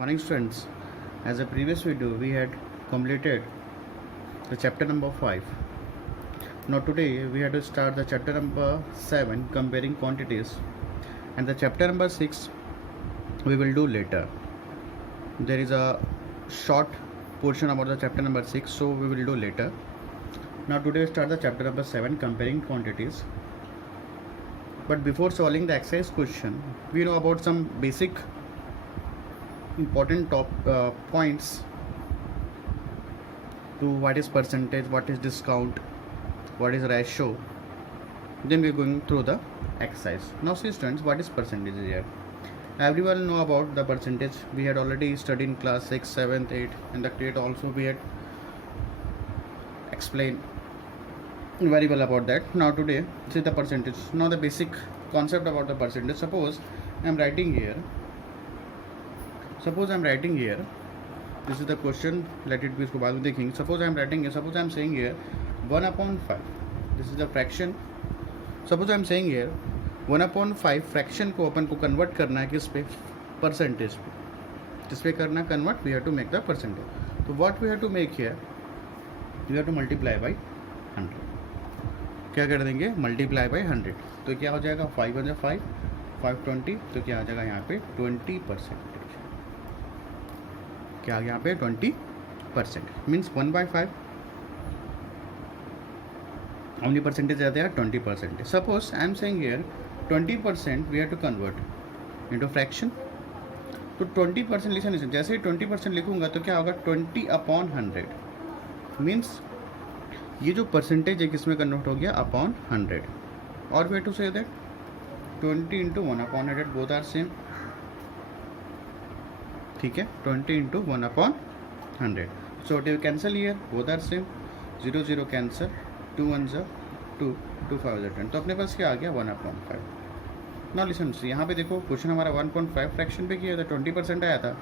Morning students, as a previous video we had completed the chapter number 5. Now today we had to start the chapter number 7, comparing quantities, and the chapter number 6 we will do later. There is a short portion about the chapter number 6, so we will do later. Now today we start the chapter number 7, comparing quantities. But before solving the exercise question, we know about some basic important points to what is percentage, what is discount, what is ratio. Then we're going through the exercise. Now see students, what is percentage here? Everyone know about the percentage. We had already studied in class 6, 7th, 8, and the create also we had explained very well about that. Now today see the percentage. Now the basic concept about the percentage. Suppose I'm writing here, this is the question, let it be, इसको बाद में देखेंगे. Suppose I'm writing here, suppose I'm saying here 1/5, this is the fraction. Suppose I'm saying here 1/5 fraction को अपन को convert करना है किस पे, परसेंटेज पे. किस पे करना convert, we have to make the percentage. तो what we have to make here, we have to multiply by 100. क्या कर देंगे, मल्टीप्लाई बाई 100. तो क्या हो जाएगा, 5 × 5 520. तो क्या आ जाएगा यहाँ पे 20%. क्या आ गया यहाँ पे 20%, means 1/5. how many percentage are there, 20%. suppose I am saying here 20% we have to convert into fraction. तो 20% लिखा, जैसे ही 20% लिखूंगा तो क्या होगा, 20/100 मीन्स ये जो परसेंटेज है किसमें कन्वर्ट हो गया, अपॉन 100. और we to say that 20 × 1/100 both are same. ठीक है, 20 × 1/100. So we cancel here, both are same. 0 0 cancel, 2 1 2 2 5 10. तो अपने पास क्या आ गया, 1/5. नाउ लिसन, यहाँ पे देखो क्वेश्चन हमारा 1/5 फ्रैक्शन पे किया था, 20% आया था.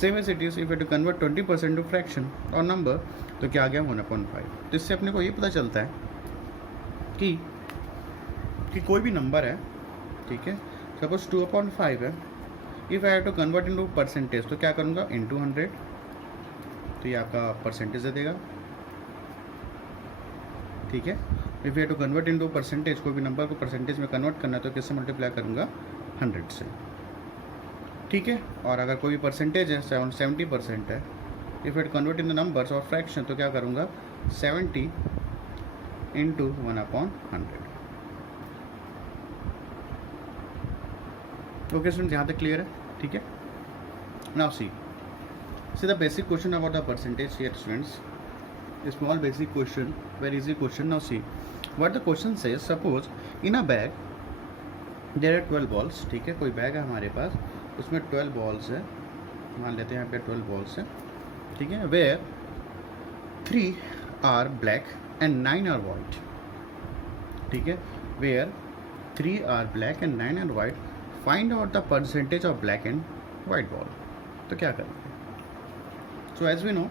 Same as it is if you to convert 20% to fraction और नंबर, तो क्या आ गया 1/5. तो इससे अपने को ये पता चलता है कि कोई भी नंबर है, ठीक है, सपोज 2/5 है, if I have to convert into percentage तो क्या करूँगा, इनटू 100. तो ये आपका परसेंटेज दे देगा. ठीक है, if you to convert into percentage, कोई भी नंबर को परसेंटेज में कन्वर्ट करना है तो किससे मल्टीप्लाई करूँगा, 100 से. ठीक है, और अगर कोई परसेंटेज है 70% है, if it convert in the numbers और फ्रैक्शन तो क्या करूँगा, 70 × 1/100. ओके स्टूडेंट्स, यहाँ तक क्लियर है. ठीक है, now see the basic question about the percentage here students. Small basic question, very easy question. Now see what the question says. Suppose in a bag there are 12 balls. ठीक है, कोई bag है हमारे पास, उसमें 12 balls है, मान लेते हैं यहाँ पे 12 बॉल्स है. ठीक है, where 3 are black and 9 are white. ठीक है, where 3 are black and 9 are white, find out the percentage of black and white ball. तो क्या करेंगे, सो एज वी नो,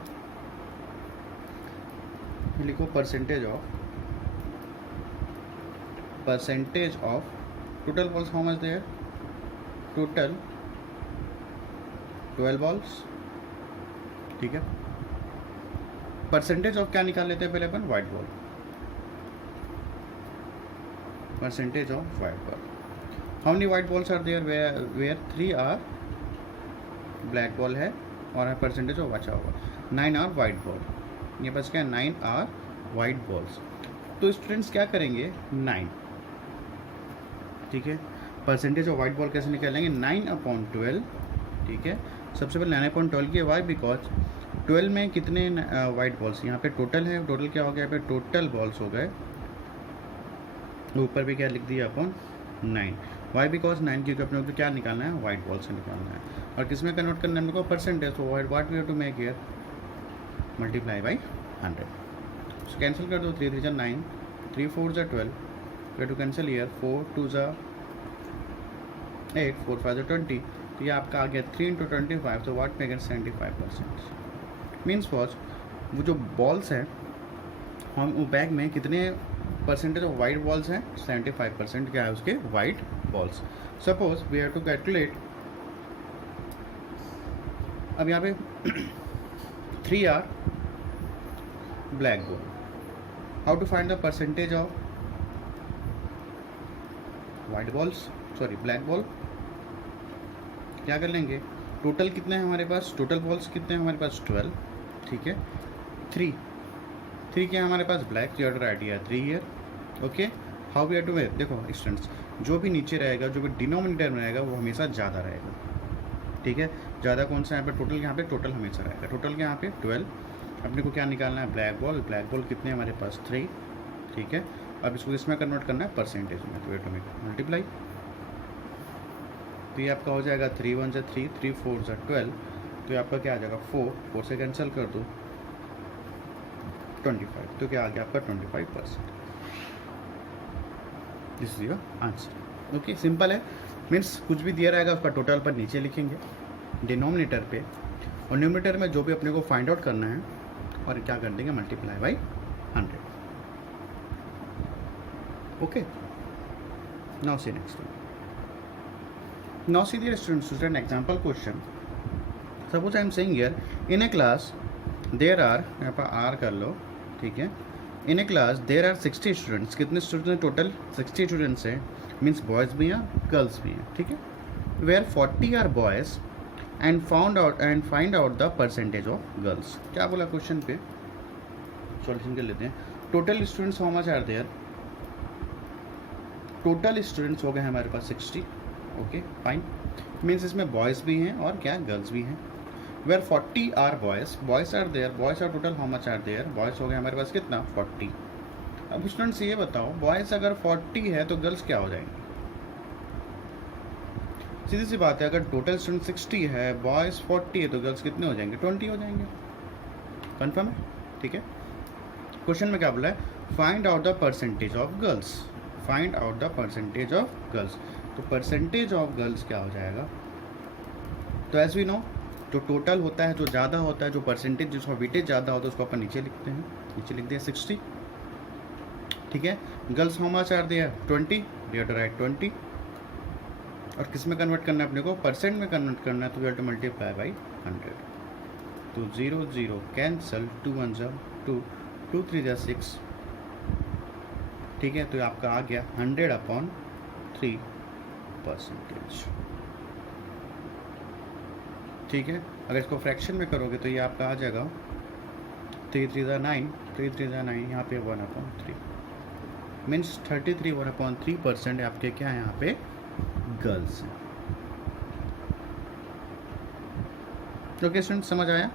लिखो percentage of total balls. How much there, total 12 balls. ठीक है, percentage of क्या निकाल लेते हैं पहले अपन, white ball. Percentage of white ball, how many white balls are there, where 3 are black ball है और परसेंटेज ऑफ बचा होगा 9 आर वाइट बॉल. ये बच गया 9 आर वाइट बॉल्स. तो स्टूडेंट्स क्या करेंगे, 9. ठीक है, परसेंटेज ऑफ वाइट बॉल कैसे निकालेंगे, 9/12. ठीक है, सबसे पहले 9/12 की वाई, बिकॉज 12 में कितने वाइट बॉल्स यहाँ पे टोटल है, टोटल क्या हो गया, यहाँ पे टोटल बॉल्स हो गए. ऊपर भी क्या लिख दिया अपन, 9. वाई बिकॉज 9, क्योंकि अपने को क्या निकालना है, वाइट बॉल से निकालना है. और किस में कन्वर्ट करना है हमको, परसेंटेज. तो what we have to make here, multiply by 100. So cancel कर दो, 3 3 9, 3 4 12. We have to cancel here, 4 2 8, 4 5 20. तो ये आपका आ गया 3 × 25. तो व्हाट मेक 75%. मीन्स वॉच वो जो बॉल्स हैं, हम वो बैग में कितने परसेंटेज ऑफ वाइट बॉल्स हैं, 75% क्या है उसके white balls. Suppose we have to calculate अब यहाँ पे 3 are black ball. How to find the percentage of white balls, sorry black ball. क्या कर लेंगे, टोटल कितने हैं हमारे पास, टोटल बॉल्स कितने हैं हमारे पास 12. ठीक है, 3 क्या है हमारे पास black, you have to write here 3 here. Okay, how we have to wait. देखो स्टूडेंट्स, जो भी नीचे रहेगा, जो भी डिनोमिनेटर में रहेगा वो हमेशा ज़्यादा रहेगा. ठीक है, ज़्यादा कौन सा यहाँ पे, टोटल यहाँ पे टोटल हमेशा रहेगा. टोटल यहाँ पे 12. अपने को क्या निकालना है, ब्लैक बॉल. ब्लैक बॉल कितने हमारे पास 3. ठीक है, अब इसको इसमें कन्वर्ट करना है परसेंटेज में, तो वेट में मल्टीप्लाई. तो ये आपका हो जाएगा 3 1 3, 3 4 12. तो ये आपका क्या आ जाएगा 4 से कैंसिल कर दो 25. तो क्या आ गया आपका 25%. This is your answer. Okay, simple है. मीन्स कुछ भी दिया रहेगा उसका टोटल पर नीचे लिखेंगे डिनोमिनेटर पे, और न्यूमरेटर में जो भी अपने को फाइंड आउट करना है और क्या कर देंगे multiply by 100. Okay, now see next one. Now see dear students, an example question. Suppose I am saying here, in a class there are, यहाँ पर R कर लो. ठीक है, in a class there are 60 students. कितने students हैं total, 60 students हैं. Means boys भी हैं गर्ल्स भी हैं. ठीक है, where 40 are boys and find out the percentage of girls. क्या बोला क्वेश्चन पे, सॉल्यूशन कर लेते हैं. Total students how much are there, total students हो गए हमारे पास 60. ओके फाइन, मीन्स इसमें बॉयज़ भी हैं और क्या गर्ल्स भी हैं. Where 40 are boys are there. Boys are total how much are there, boys हो गए हमारे पास कितना 40. अब स्टूडेंट्स ये बताओ, बॉयज़ अगर 40 है तो गर्ल्स क्या हो जाएंगे. सीधी सी बात है, अगर टोटल स्टूडेंट 60 है, बॉयज़ 40 है, तो गर्ल्स कितने हो जाएंगे 20 हो जाएंगे. कन्फर्म है. ठीक है, क्वेश्चन में क्या बोला है, find out the percentage of girls. Find out the percentage of girls. तो परसेंटेज ऑफ गर्ल्स क्या हो जाएगा, तो एज वी नो जो टोटल होता है, जो ज़्यादा होता है, जो परसेंटेज जिसका वेटेज ज़्यादा होता है उसको अपन नीचे लिखते हैं. नीचे लिख दिया 60. ठीक है, girls how much are there 20, we have to write 20. और किस में कन्वर्ट करना है अपने को, परसेंट में कन्वर्ट करना है, तो we have to multiply by 100. तो 0 0 कैंसल, 2 1 2, 2 3 6. ठीक है, तो आपका आ गया 100/3%. ठीक है, अगर इसको फ्रैक्शन में करोगे तो ये आपका आ जाएगा 3 3 9, 3 3 9, यहाँ पे 1/3. मीन्स 33 1/3% आपके क्या है यहाँ पे गर्ल्स हैं. ओके स्टूडेंट, समझ आया.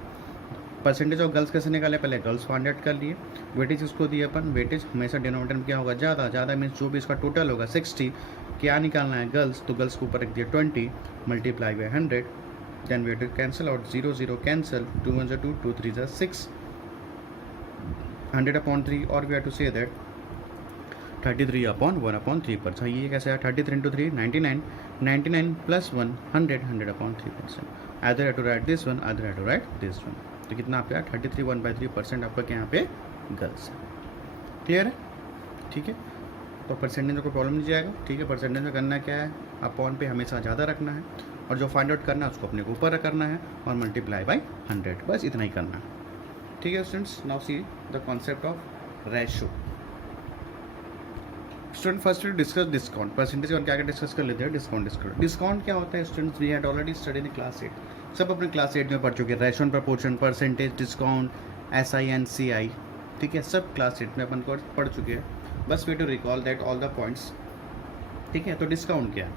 परसेंटेज ऑफ गर्ल्स कैसे निकाले, पहले गर्ल्स फाइंड आउट कर लिए. वेटेज इसको दिए अपन, वेटेज हमेशा डिनोमिनेटर में क्या होगा ज़्यादा मीन्स जो भी इसका टोटल होगा 60. क्या निकालना है गर्ल्स, तो गर्ल्स के ऊपर रख दिया 20 multiply by 100. Then we have to cancel out, 0 0 cancel, 2 1 2, 2 3 6, 100/3. और we have to say that 33/1/3%. ये कैसे है, 33 × 3 99, 99 + 1 100, 100/3%. Either have to write this one, either have to write this one. तो कितना आपका 33 1/3% आपका क्या यहाँ पे गर्ल्स है. क्लियर है. ठीक है, तो परसेंटेज में कोई प्रॉब्लम नहीं जाएगा. ठीक है, परसेंटेज में करना क्या है, अपॉन पे हमेशा ज़्यादा रखना है, और जो फाइंड आउट करना है उसको अपने को ऊपर करना है, और मल्टीप्लाई बाई 100. बस इतना ही करना है. ठीक है students, now see the concept of ratio. Student first discuss discount. Percentage और क्या क्या डिस्कस कर लेते हैं. डिस्काउंट क्या होता है students, we had already studied in class 8. सब अपने क्लास 8 में पढ़ चुके हैं. Ratio, proportion, percentage, discount, SI and CI. ठीक है, सब क्लास 8 में अपन को पढ़ चुके हैं. बस we to recall that all the points. ठीक है, तो डिस्काउंट क्या है.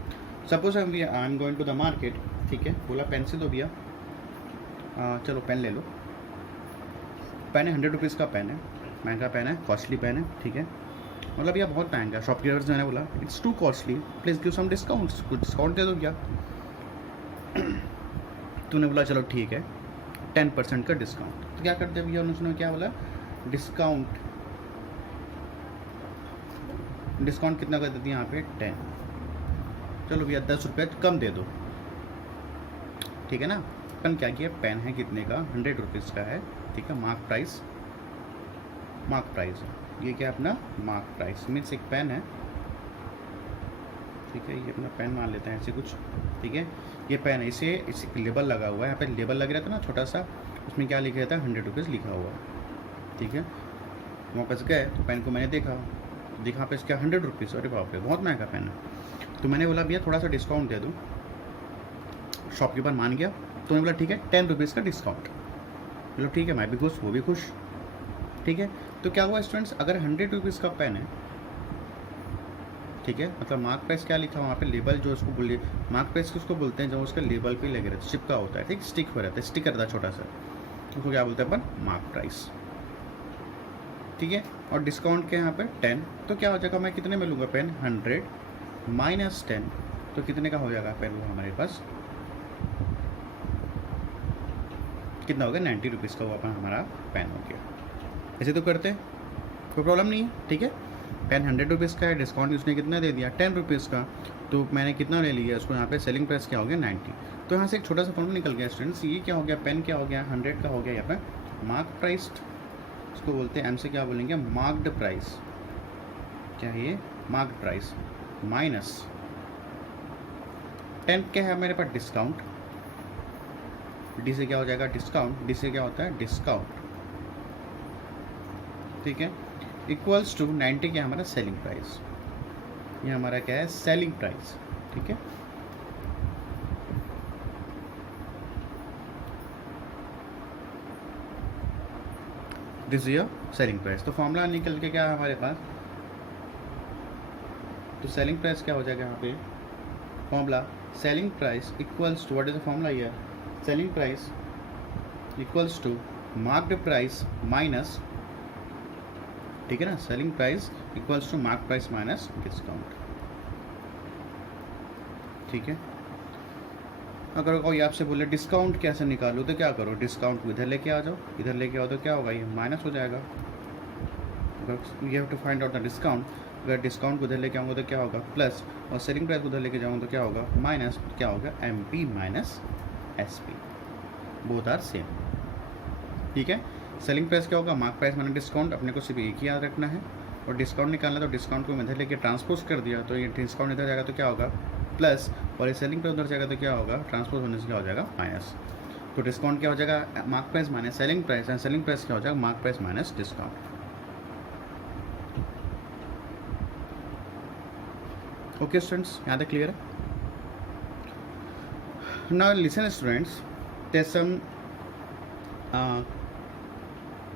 Suppose I am going to the market. ठीक है, बोला पेन से दो भैया, चलो पेन ले लो. पेन है 100 रुपीज़ का पेन है, महंगा पेन है, कॉस्टली पेन है. ठीक है, मतलब यह बहुत महंगा. शॉपकीपर्स मैंने बोला it's too costly, please give some discounts, कुछ डिस्काउंट दे दो भैया. तूने बोला चलो ठीक है 10% का डिस्काउंट. तो क्या करते भैया, उन्होंने क्या बोला, डिस्काउंट कितना कर देती है यहाँ पे 10. चलो भैया 10 रुपये कम दे दो. ठीक है ना. अपन क्या किया, पेन है कितने का 100 रुपीज़ का है. ठीक है, मार्क प्राइस है. ये क्या अपना मार्क प्राइस मीन्स एक पेन है. ठीक है, ये अपना पेन मान लेते हैं ऐसे कुछ. ठीक है, ये पेन है, इसे लेबल लगा हुआ है, यहाँ पे लेबल लग रहा था ना छोटा सा, उसमें क्या लिखा था 100 रुपीज़ लिखा हुआ है, ठीक है। वापस गए तो पेन को मैंने देखा पे इसका 100 रुपीज़, अरे बाप रे बहुत महंगा पेन है। तो मैंने बोला भैया थोड़ा सा डिस्काउंट दे दूँ, शॉपकीपर मान गया, तो मैंने बोला ठीक है 10 रुपीज़ का डिस्काउंट, चलो ठीक है, मैं भी खुश, वो भी खुश, ठीक है। तो क्या हुआ स्टूडेंट्स, अगर 100 रुपीज़ का पेन है, ठीक है, मतलब मार्क प्राइस क्या लिखा वहाँ पे, लेबल जो उसको बोलिए, मार्क प्राइस किसको बोलते हैं, जो उसका लेबल पे लगे रहता है, चिपका होता है, ठीक, स्टिक हो रहता है, स्टिकर था छोटा सा, उसको क्या बोलते हैं अपन, मार्क प्राइस, ठीक है। और डिस्काउंट के यहाँ पे 10, तो क्या हो जाएगा, मैं कितने में लूँगा पेन, 100 माइनस 10, तो कितने का हो जाएगा पेन वो हमारे पास, कितना हो गया, 90 रुपीज़ का वो अपन हमारा पेन हो गया। ऐसे तो करते हैं, कोई प्रॉब्लम नहीं है, ठीक है। पेन 100 रुपीज़ का है, डिस्काउंट उसने कितना दे दिया 10 रुपीज़ का, तो मैंने कितना ले लिया उसको, यहाँ पे सेलिंग प्राइस क्या हो गया 90। तो यहाँ से एक छोटा सा फॉर्मूला निकल गया स्टूडेंट्स, ये क्या हो गया, पेन क्या हो गया 100 का हो गया, यहाँ पे मार्क प्राइस, इसको बोलते हैं, एम से क्या बोलेंगे, मार्क्ड प्राइस, क्या है ये, मार्क्ड प्राइस माइनस 10 क्या है मेरे पास, डिस्काउंट, डी से क्या हो जाएगा, डिस्काउंट, डी से क्या होता है, डिस्काउंट, ठीक है, इक्वल्स टू 90 क्या हमारा सेलिंग प्राइस, ये हमारा क्या है, सेलिंग प्राइस, ठीक है। दिस इज सेलिंग प्राइस, तो फॉर्मूला निकल के क्या है हमारे पास, तो सेलिंग प्राइस क्या हो जाएगा यहाँ पे, formula selling price equals to, what is the formula here, selling price equals to marked price minus, ठीक है ना, selling price equals to mark price minus discount, ठीक है। अगर कोई आपसे बोले डिस्काउंट कैसे निकालो, तो क्या करो, डिस्काउंट को इधर लेके आ जाओ, इधर लेके आओ तो क्या होगा, ये माइनस हो जाएगा, अगर you have to find out the discount, अगर डिस्काउंट को इधर लेके आऊँगा तो क्या होगा प्लस, और सेलिंग प्राइस को उधर लेके जाऊँगा तो क्या होगा माइनस, क्या होगा MP minus SP, both are same, ठीक है। सेलिंग प्राइस क्या होगा, मार्क प्राइस माइनस डिस्काउंट, अपने को सिर्फ एक ही याद रखना है, और डिस्काउंट निकालना तो डिस्काउंट को इधर लेके ट्रांसपोज कर दिया, तो ये डिस्काउंट इधर जाएगा तो क्या होगा प्लस, और ये सेलिंग प्राइस उधर जाएगा तो क्या होगा, ट्रांसपोज होने से क्या हो जाएगा माइनस, तो डिस्काउंट क्या हो जाएगा, mark price minus selling price, and selling price क्या हो जाएगा, mark price minus discount. Okay students, यहाँ तक क्लियर है। Now listen students, there some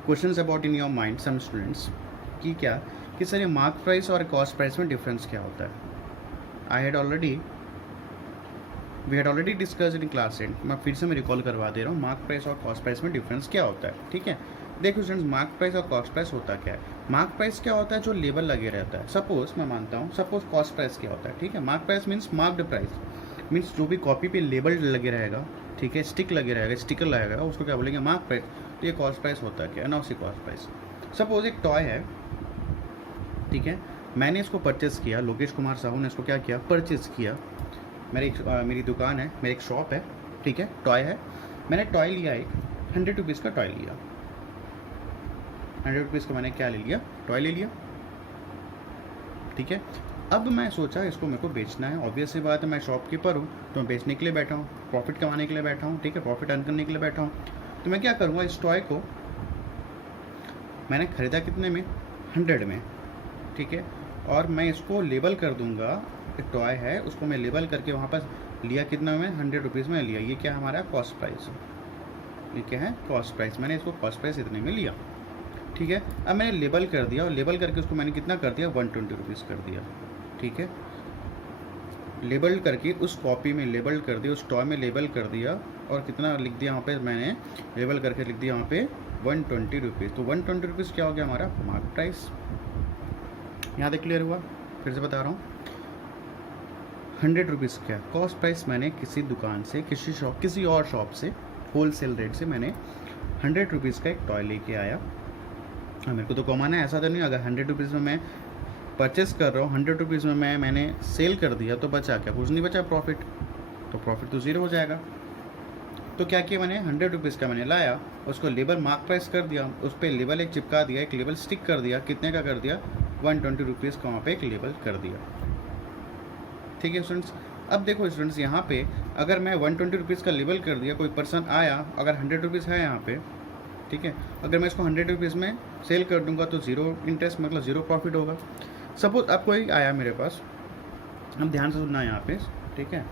questions about in your mind, some students, कि क्या कि सर ये मार्क प्राइस और कॉस्ट प्राइस में डिफरेंस क्या होता है। We had already discuss in class 8, मैं फिर से मैं रिकॉल करवा दे रहा हूँ, मार्क प्राइस और कॉस्ट प्राइस में डिफरेंस क्या होता है, ठीक है। देखो स्टूडेंट्स, मार्क प्राइस और कॉस्ट प्राइस होता क्या है, मार्क प्राइस क्या होता है, जो लेबल लगे रहता है, सपोज मैं मानता हूँ, सपोज कॉस्ट प्राइस क्या होता है, ठीक है। Mark price means marked price, means जो भी कॉपी पे लेबल लगे रहेगा, ठीक है, स्टिक लगे रहेगा, स्टिकर लगेगा, उसको क्या बोलेंगे मार्क प्राइस, तो ये कॉस्ट प्राइस होता है, क्या ना, उसी कॉस्ट प्राइस। सपोज एक टॉय है, ठीक है, मैंने इसको परचेज़ किया, लोकेश कुमार साहू ने इसको क्या किया, परचेज़ किया, मेरी दुकान है, मेरी एक शॉप है, ठीक है, टॉय है, मैंने टॉय लिया, एक 100 रुपीज़ का टॉय लिया, 100 रुपीज़ का मैंने क्या ले लिया, टॉय ले लिया, ठीक है। अब मैं सोचा इसको मेरे को बेचना है, ऑब्वियस सी बात है, मैं शॉपकीपर हूँ, तो मैं बेचने के लिए बैठा हूँ, प्रॉफिट कमाने के लिए बैठा हूँ, ठीक है, प्रॉफिट अर्न करने के लिए बैठा हूँ, तो मैं क्या करूँगा, इस टॉय को मैंने ख़रीदा कितने में, 100 में, ठीक है, और मैं इसको लेबल कर दूंगा, एक टॉय है उसको मैं लेबल करके वहाँ पर लिया, कितना में, 100 रुपीज़ में लिया, ये क्या हमारा कॉस्ट प्राइस है, ये क्या है कॉस्ट प्राइस, मैंने इसको कॉस्ट प्राइस इतने में लिया, ठीक है। अब मैंने लेबल कर दिया, और लेबल करके उसको मैंने कितना कर दिया, 120 रुपीज़ कर दिया, ठीक है, लेबल करके उस कॉपी में लेबल कर दिया, उस टॉय में लेबल कर दिया, और कितना लिख दिया वहाँ पे, मैंने लेबल करके लिख दिया वहाँ पे 120 रुपीज़, तो 120 रुपीज़ क्या हो गया हमारा मार्क प्राइस। यहाँ तक क्लियर हुआ, फिर से बता रहा हूँ, 100 रुपीज़ क्या कॉस्ट प्राइस, मैंने किसी दुकान से, किसी और शॉप से होलसेल रेट से मैंने 100 रुपीज़ का एक टॉय लेके आया, मेरे को तो कमाना है, ऐसा तो नहीं, अगर 100 रुपीज़ में मैं परचेस कर रहा हूँ, 100 रुपीज़ में मैंने सेल कर दिया, तो बचा क्या, कुछ नहीं बचा प्रॉफिट, तो प्रॉफिट तो ज़ीरो हो जाएगा। तो क्या किया मैंने, 100 रुपीज़ का मैंने लाया, उसको लेबल मार्क प्राइस कर दिया, उस पर लेबल एक चिपका दिया, एक लेबल स्टिक कर दिया, कितने का कर दिया, 120 रुपीज़ का वहाँ पे एक लेबल कर दिया, ठीक है स्टूडेंट्स। अब देखो स्टूडेंट्स, यहाँ पे अगर मैं 120 रुपीज़ का लेबल कर दिया, कोई पर्सन आया, अगर 100 रुपीज़ है यहाँ पे, ठीक है, अगर मैं इसको 100 रुपीज़ में सेल कर दूंगा तो ज़ीरो इंटरेस्ट, मतलब ज़ीरो प्रॉफिट होगा। सपोज अब कोई आया मेरे पास, अब ध्यान से सुनना यहाँ पे, ठीक है।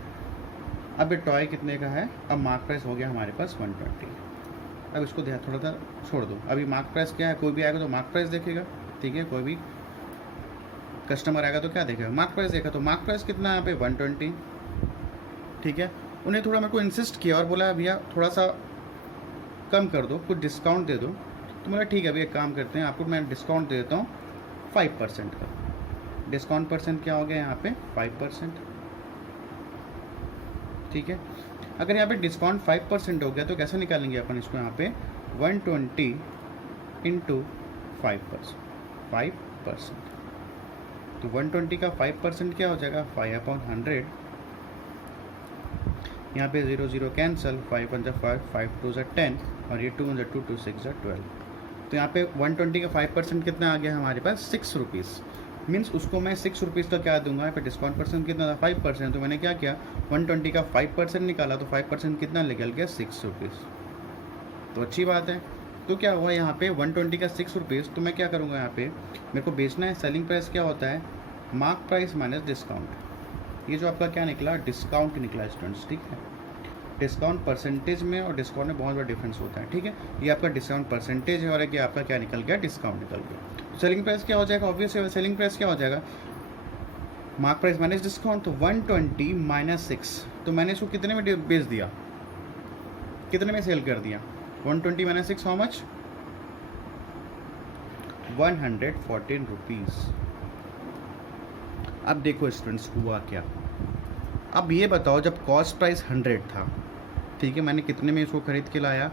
अब ये टॉय कितने का है, अब मार्क प्राइस हो गया हमारे पास 120। अब इसको ध्यान थोड़ा सा छोड़ दो, अभी मार्क प्राइस क्या है, कोई भी आएगा तो मार्क प्राइस देखेगा, ठीक है, कोई भी कस्टमर आएगा तो क्या देखेगा, मार्क प्राइस देखा, तो मार्क प्राइस कितना है यहाँ पे 120, ठीक है। उन्हें थोड़ा मेरे को इंसिस्ट किया और बोला भैया थोड़ा सा कम कर दो, कुछ डिस्काउंट दे दो, तो बोला ठीक है भैया एक काम करते हैं, आपको मैं डिस्काउंट दे देता हूँ 5% का। डिस्काउंट परसेंट क्या हो गया यहाँ पे 5%, ठीक है। अगर यहाँ पे डिस्काउंट 5% हो गया तो कैसे निकालेंगे अपन इसको, यहाँ पे 120 इंटू 5%, तो 120 का 5% क्या हो जाएगा 5/100, यहाँ पे 0 0 कैंसिल, 5 1 5, 5 2 10, और ये 2 2 2 6 12। तो यहाँ पे 120 का 5% कितना आ गया हमारे पास 6 रुपीज़। मीन्स उसको मैं 6 रुपीज़ का क्या दूंगा, यहाँ पे डिस्काउंट परसेंट कितना था 5%, तो मैंने क्या किया 120 का 5% निकाला, तो 5% कितना निकल गया 6 रुपीज़। तो अच्छी बात है। तो क्या हुआ यहाँ पे 120 का 6 रुपीज़, तो मैं क्या करूँगा, यहाँ पे मेरे को बेचना है, सेलिंग प्राइस क्या होता है मार्क प्राइस माइनस डिस्काउंट। ये जो आपका क्या निकला डिस्काउंट निकला स्टूडेंट्स, ठीक है। डिस्काउंट परसेंटेज में और डिस्काउंट में बहुत बड़ा डिफरेंस होता है, ठीक है। ये आपका डिस्काउंट परसेंटेज है और ये आपका क्या निकल गया डिस्काउंट निकल गया। तो सेलिंग प्राइस क्या हो जाएगा, ऑब्वियसली सेलिंग प्राइस क्या हो जाएगा मार्क प्राइस माइनस डिस्काउंट, तो 120 माइनस 6, तो मैंने इसको कितने में बेच दिया, कितने में सेल कर दिया 120 माइनस 6 हाउ मच 114 रुपीज़। अब देखो स्टूडेंट्स हुआ क्या, अब ये बताओ जब कॉस्ट प्राइस 100 था, ठीक है, मैंने कितने में इसको खरीद के लाया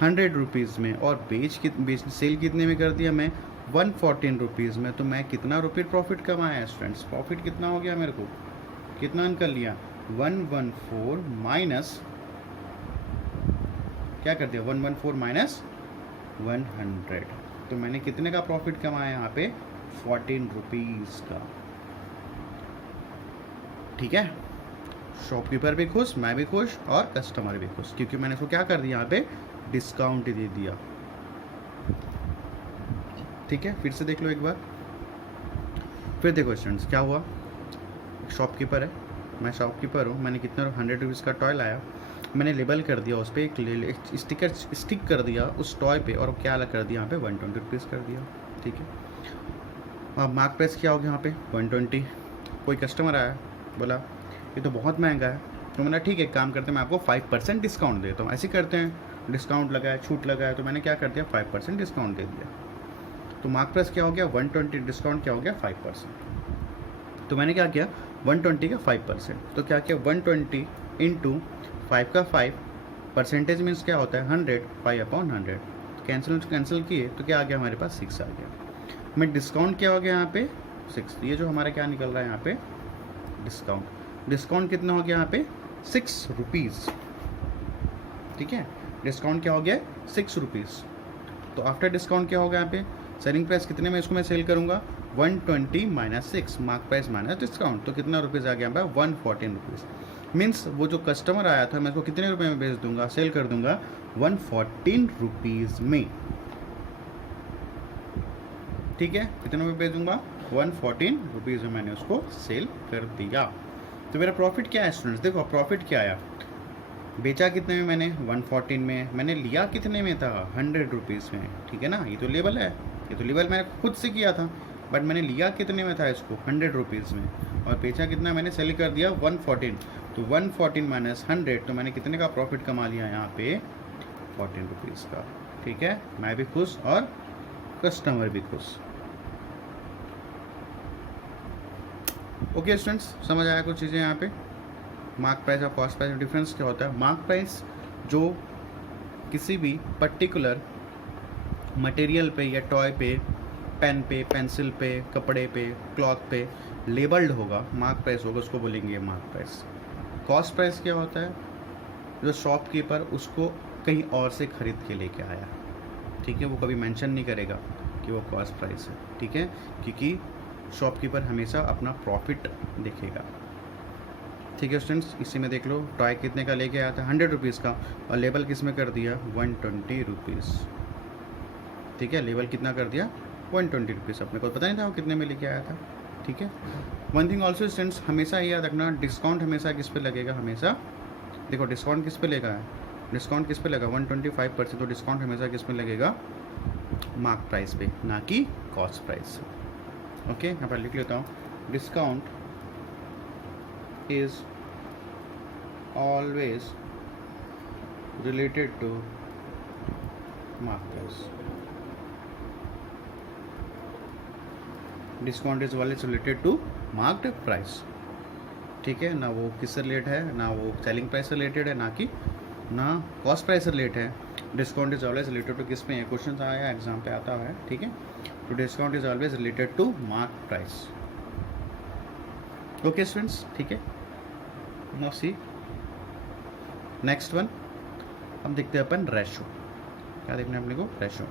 100 रुपीज़ में, और बेच सेल कितने में कर दिया मैं 114 रुपीज़ में, तो मैं कितना रुपये प्रॉफिट कमाया स्टूडेंट्स, प्रॉफिट कितना हो गया मेरे को, कितना कर लिया 114 माइनस क्या कर दिया 114 माइनस 100, तो मैंने कितने का प्रॉफिट कमाया यहाँ पे 14 रुपीज़ का, ठीक है। शॉपकीपर भी खुश, मैं भी खुश और कस्टमर भी खुश, क्योंकि मैंने इसको क्या कर दिया यहाँ पे डिस्काउंट दे दिया, ठीक है। फिर से देख लो एक बार, फिर देखो स्टूडेंट्स क्या हुआ, शॉपकीपर है, मैं शॉपकीपर हूँ, मैंने कितना 100 रुपीज़ का टॉय लाया, मैंने लेबल कर दिया उस पर एक स्टिकर स्टिक कर दिया उस टॉय पे, और क्या अलग कर दिया यहाँ पे 120 रुपीज़ कर दिया, ठीक है। अब मार्क प्राइस क्या हो गया यहाँ पे 120, कोई कस्टमर आया बोला ये तो बहुत महंगा है, तो मैंने ठीक है काम करते हैं मैं आपको 5% डिस्काउंट देता हूँ, ऐसे करते हैं, डिस्काउंट लगाया छूट लगाया, तो मैंने क्या कर दिया 5% डिस्काउंट दे दिया, तो मार्क प्राइस क्या हो गया 120, डिस्काउंट क्या हो गया 5%, तो मैंने क्या किया 120 का 5%, तो क्या किया 120 इंटू 5 का 5 परसेंटेज मीन्स क्या होता है 100, 5/100, कैंसिल किए तो क्या आ गया हमारे पास 6 आ गया। मैं डिस्काउंट क्या हो गया यहाँ पे 6, ये जो हमारा क्या निकल रहा है यहाँ पे डिस्काउंट कितना हो गया यहाँ पे 6 रुपीज़, ठीक है। डिस्काउंट क्या हो गया 6 रुपीज़, तो आफ्टर डिस्काउंट क्या होगा यहाँ पे सेलिंग प्राइस कितने में इसको मैं सेल करूँगा 120 minus 6 mark price minus discount, तो कितना रुपीज़ आ गया यहाँ पे 114 रुपीज़। मीन्स वो जो कस्टमर आया था मैं इसको कितने रुपए में बेच दूंगा, सेल कर दूंगा 114 रुपीज़ में, ठीक है। कितने में बेच दूंगा 114 रुपीज़ में मैंने उसको सेल कर दिया। तो मेरा प्रॉफिट क्या है स्टूडेंट्स, देखो प्रॉफिट क्या आया, बेचा कितने में मैंने 114 में, मैंने लिया कितने में था 100 रुपीज़ में, ठीक है ना। ये तो लेबल है, ये तो लेबल मैंने खुद से किया था, बट मैंने लिया कितने में था इसको 100 रुपीज़ में, और बेचा कितना मैंने सेल कर दिया 114, तो 114 माइनस 100, तो मैंने कितने का प्रॉफिट कमा लिया यहाँ पे 14 रुपीज़ का, ठीक है। मैं भी खुश और कस्टमर भी खुश। ओके स्टूडेंट्स, समझ आया कुछ चीज़ें यहाँ पे, मार्क प्राइस और कॉस्ट प्राइस में डिफरेंस क्या होता है। मार्क प्राइस जो किसी भी पर्टिकुलर मटेरियल पे या टॉय पे, पेन पे, पेंसिल पे, कपड़े पे, क्लॉथ पे लेबल्ड होगा, मार्क प्राइस होगा, उसको बोलेंगे मार्क प्राइस। कॉस्ट प्राइस क्या होता है, जो शॉपकीपर उसको कहीं और से ख़रीद के लेके आया, ठीक है, वो कभी मेंशन नहीं करेगा कि वो कॉस्ट प्राइस है, ठीक है, क्योंकि शॉपकीपर हमेशा अपना प्रॉफिट देखेगा। ठीक है स्टूडेंट्स, इसी में देख लो टॉय कितने का लेके आया था, 100 रुपीज़ का, और लेबल किस में कर दिया, 120 रुपीज़। ठीक है, लेबल कितना कर दिया, 120 रुपीज़। अपने को पता नहीं था वो कितने में लेके आया था। ठीक है, वन थिंग ऑल्सो स्टूडेंट्स, हमेशा याद रखना डिस्काउंट हमेशा किस पे लगेगा, हमेशा देखो डिस्काउंट किस पे लगा है, डिस्काउंट किस पे लगा 125%, तो डिस्काउंट हमेशा किस में लगेगा, मार्क प्राइस पे, ना कि कॉस्ट प्राइस। ओके, यहाँ पर लिख लेता हूँ, discount is always related to mark price. Discount is always related to marked price. ठीक है, ना वो किससे रिलेटेड है, ना वो सेलिंग प्राइस से रिलेटेड है, ना कि ना कॉस्ट प्राइस से रिलेटेड है। Discount is always related to किस में है, क्वेश्चन आया एग्जाम पे आता है। ठीक है, तो discount is always related to mark price. Okay students, ठीक है, नाउ सी नेक्स्ट वन। अब देखते हैं अपन रेशो, क्या देखना है अपने को, रेशो।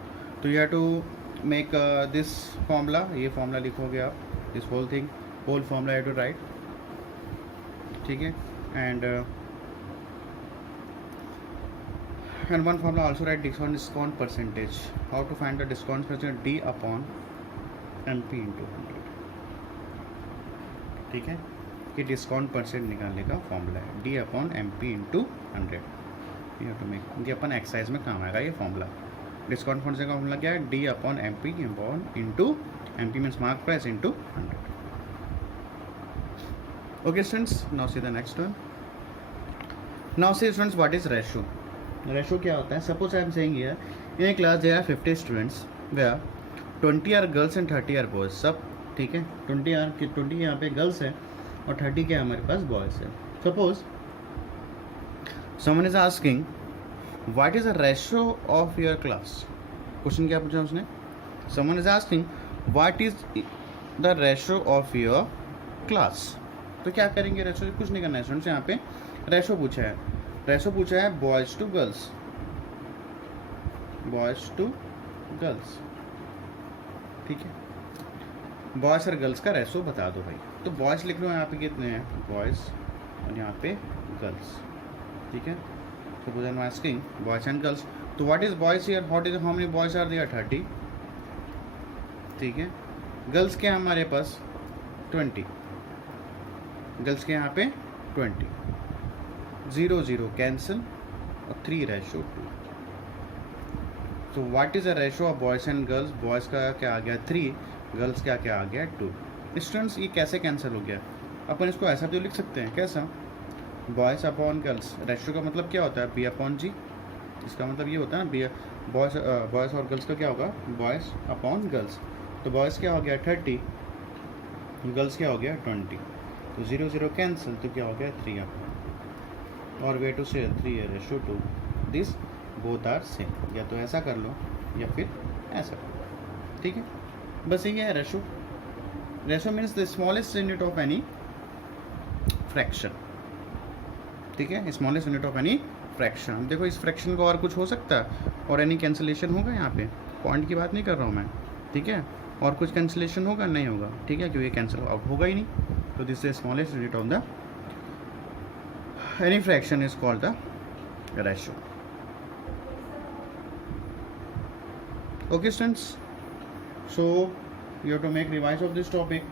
तो you have to make this formula, ये फॉर्मूला लिखोगे आप, this whole thing, whole formula have to write. ठीक है, and one formula also write discount percentage. How to find the discount percentage, D upon MP into 100। ठीक है, कि discount percent निकालने का फॉर्मूला है D upon MP into 100। You have to make, ये अपन एक्सरसाइज में काम आएगा ये फॉर्मूला। डिस्काउंट परसेंट का फॉर्मूला क्या है, D upon MP upon into MP means mark price into 100। Okay students, now see the next one. Now see students, what is ratio. Ratio क्या होता है, suppose I am saying here in a class there are 50 students, where 20 are girls and 30 are boys. सब ठीक है, 20 यहाँ पे girls है और 30 के हमारे पास बॉयज है। Suppose someone is asking what is the ratio of your class. Question क्या पूछा उसने, someone is asking what is the ratio of your class. तो क्या करेंगे, रेशो कुछ नहीं करना है स्टूडेंट्स, यहाँ पे रेशो पूछा है, रेशो पूछा है boys to girls, boys to girls. ठीक है, बॉयज़ और गर्ल्स का रेशो बता दो भाई। तो बॉयज़ लिख लो, यहाँ पे कितने हैं, बॉयज़, और यहाँ पे गर्ल्स। ठीक है, suppose I am asking boys and girls, तो what is boys here, what is how many boys are there, 30। ठीक है, गर्ल्स के हमारे पास 20, गर्ल्स के यहाँ पे 20, 0 0 कैंसिल और 3 रेशो 2। तो what is the ratio of boys and girls, boys का क्या आ गया 3, गर्ल्स का क्या आ गया 2। स्टूडेंट्स ये कैसे कैंसिल हो गया, अपन इसको ऐसा तो लिख सकते हैं, कैसा, बॉयज़ अपॉन गर्ल्स। रेशो का मतलब क्या होता है, बी अपॉन जी, इसका मतलब ये होता है ना, बी बॉयज़ और गर्ल्स का क्या होगा, बॉयज़ अपॉन गर्ल्स। तो बॉयज़ क्या हो गया 30, गर्ल्स क्या हो गया 20, तो 0 0 कैंसिल, तो क्या हो गया 3 अपॉन, और we to say 3 ratio 2, this both are same. या तो ऐसा कर लो या फिर ऐसा कर लो। ठीक है, बस यही है ratio. Ratio means the smallest unit of any fraction. ठीक है, smallest unit of any fraction. देखो इस फ्रैक्शन का और कुछ हो सकता है, और एनी कैंसिलेशन होगा यहाँ पे, पॉइंट की बात नहीं कर रहा हूँ मैं। ठीक है, और कुछ कैंसिलेशन होगा, नहीं होगा। ठीक है, क्योंकि कैंसिल आउट होगा ही नहीं। तो this is smallest unit of the any fraction is called the ratio. Okay students, so you have to make revise of this topic.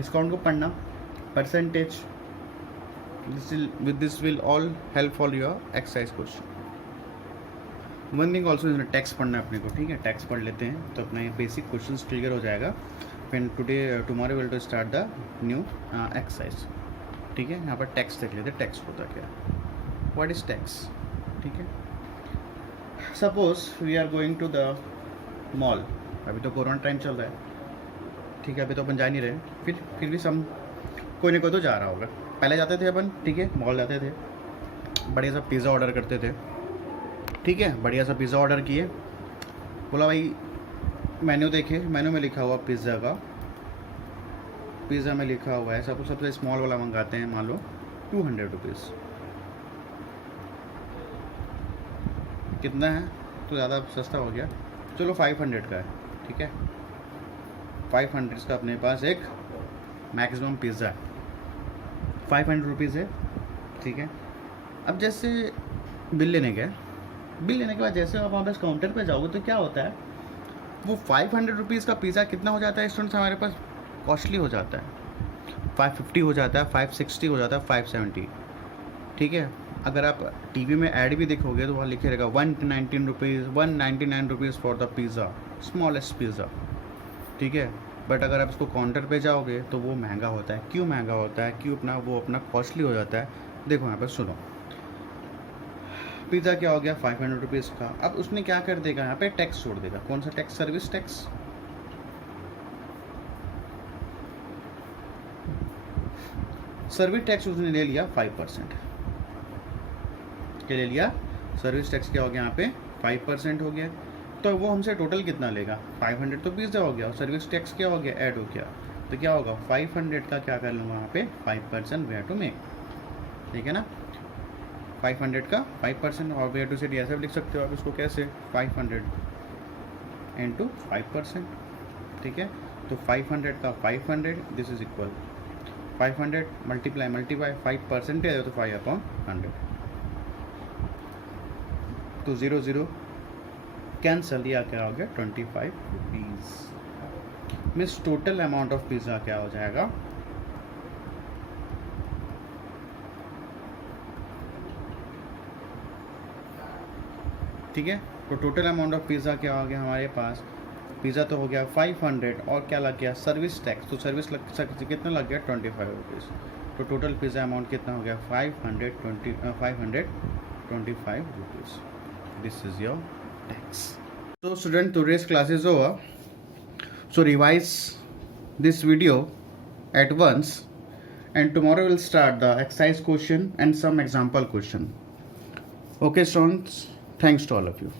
Discount को पढ़ना, percentage, this will all help for your exercise question. One thing also is text पढ़ना है अपने को। ठीक है, text पढ़ लेते हैं तो अपना ये basic questions clear हो जाएगा। When tomorrow we'll to start the new exercise. ठीक है, यहाँ पर टेक्स्ट देख लेते हैं, टेक्स्ट होता क्या है, व्हाट इज टेक्स्ट। ठीक है, suppose we are going to the mall, अभी तो कोरोना टाइम चल रहा है। ठीक है, अभी तो अपन जा नहीं रहे, फिर भी सब कोई ना कोई तो जा रहा होगा। पहले जाते थे अपन, ठीक है, मॉल जाते थे, बढ़िया सा पिज़्ज़ा ऑर्डर करते थे। ठीक है, बढ़िया सा पिज़्ज़ा ऑर्डर किए, बोला भाई मेन्यू देखे, मेन्यू में लिखा हुआ पिज़्ज़ा का, पिज़्ज़ा में लिखा हुआ है सबसे स्मॉल वाला मंगाते हैं, मान लो 200 रुपीज़। कितना है, तो ज़्यादा सस्ता हो गया, चलो 500 का है। ठीक है, 500 का अपने पास एक मैक्सिमम पिज़्ज़ा है, 500 रुपीज़ है, ठीक है। अब जैसे बिल लेने के बाद जैसे आप वहाँ पे काउंटर पे जाओगे तो क्या होता है, वो 500 रुपीज़ का पिज़्ज़ा कितना हो जाता है स्टूडेंट्स हमारे पास, कॉस्टली हो जाता है, 550 हो जाता है, 560 हो जाता है, 570, ठीक है। अगर आप टीवी में ऐड भी देखोगे तो वहाँ लिखे रहेगा 119 rupees, 199 rupees for the pizza, smallest pizza, ठीक है। बट अगर आप इसको काउंटर पे जाओगे तो वो महंगा होता है। क्यों महंगा होता है, क्यों अपना कॉस्टली हो जाता है, देखो यहाँ पर सुनो। पिज़्ज़ा क्या हो गया 500 रुपीज़ का, अब उसने क्या कर देगा यहाँ पे टैक्स छोड़ देगा। कौन सा tax, service tax. Service tax उसने ले लिया 5%, क्या ले लिया, सर्विस टैक्स क्या हो गया यहाँ पे 5% हो गया। तो वो हमसे टोटल कितना लेगा, 500 तो पिज़्ज़ा हो गया और सर्विस टैक्स क्या हो गया, ऐड हो गया। तो क्या होगा 500 का क्या कर लूँगा यहाँ पे 5% वे हैव टू मेक, ठीक है ना। 500 का 5% और वे हैव टू सेट, ऐसे भी लिख सकते हो आप इसको, कैसे 500 इंटू 5%, ठीक है। तो 500 का 500, दिस इज इक्वल 500 मल्टीप्लाई 5% है तो 5/100, तो 0 0 कैंसल, या क्या हो गया 25 rupees. Means total amount of pizza क्या हो जाएगा, ठीक है। तो टोटल अमाउंट ऑफ पिज़्ज़ा क्या हो गया हमारे पास, पिज़्ज़ा तो हो गया 500 और क्या लग गया सर्विस टैक्स, तो सर्विस कितना लग गया 25 रुपीज़। तो टोटल पिज़्ज़ा अमाउंट कितना हो गया 525 rupees. This is your tax. So student, today's class is over. So revise this video at once, and tomorrow we'll start the exercise question and some example question. Okay students, thanks to all of you.